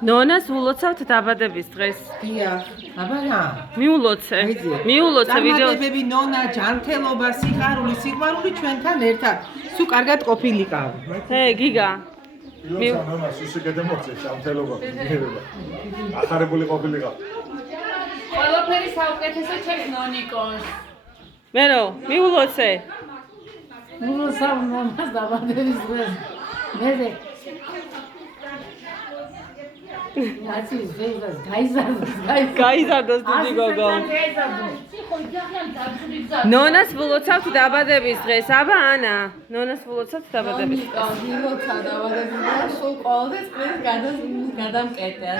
ნონას ულოცავთ დაბადების დღეს. დიახ, აბა რა? მიულოცე ვიდეო. წარმატებები, ნონა, ჯანმრთელობა, სიყვარული ჩვენთან ერთად. სულ კარგად ყოფილიყავ. გიგა. ნონას უსიკეთე მოწე, ჯანმრთელობა. ახარებული ყოფილიყავ. ყველაფერი საუკეთესო ჩემს ნონიკოს. მერო, მიულოცე. მულოცავ ნონას დაბადების დღეს. მე გაიზარდოს დიდი გოგო. ნონას ულოცავთ დაბადების დღეს. აბა ანა, ნონას ულოცავთ დაბადების დღეს. გილოცა დაბადების დღეს სულ ყოველდღე წლის გადამკეტე.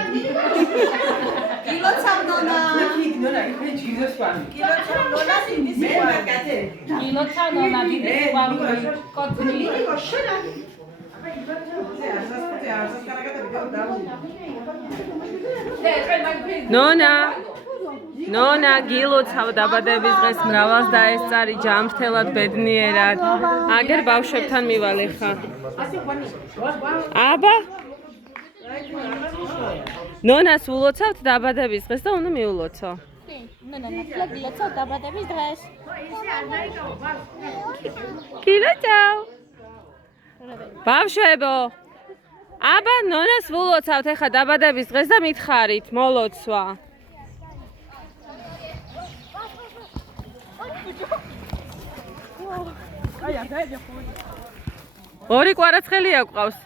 გილოცავ ნონა. ნონა, მე ჯიზოს ვარ. გილოცავ ნონა, იმის ვარ. გილოცა ნონა დიდი სიყვარული, კოწნი. ნონა გილოცავ დაბადების დღეს მრავალს დაესწარი ჯანმრთელად ბედნიერად. აგერ ბავშვებთან მივალე ხა. აბა ნონას ულოცავთ დაბადების დღეს და უნდა მიულოცო. ნონა ნახლა გილოცავ დაბადების დღეს. გილოცავ ბავშვებო, აბა ნონას ულოცავთ ეხა დაბადების დღეს და მითხარით მოლოცვა. ორი კვარაცხელი აქვს.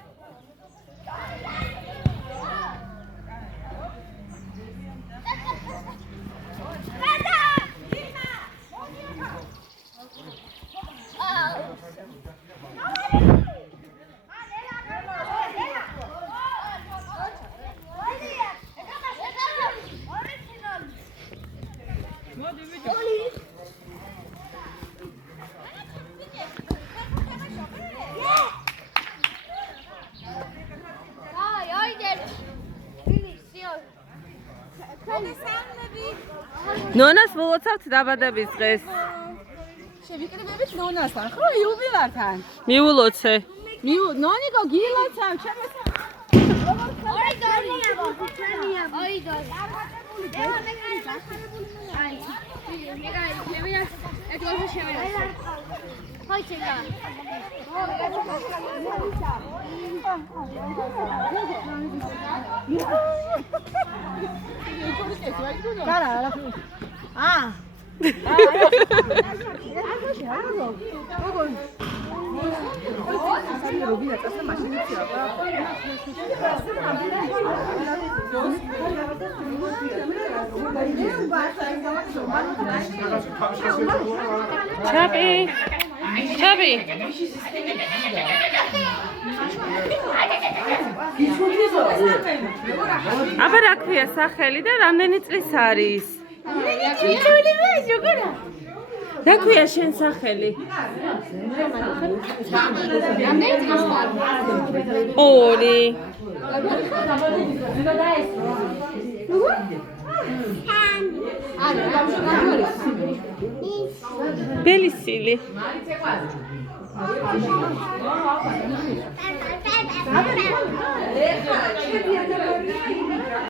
ნონას ულოცავთ დაბადების დღეს. შევიკრიბებით ნონასთან, ხო იუბილართან. მიულოცე. ნონიკო გილოცავ ჩემს. ჩაბი. აბა რა ქვია სახელი და რამდენი წლის არის? რა ქვია შენ სახელი? ორი. ბელისილი.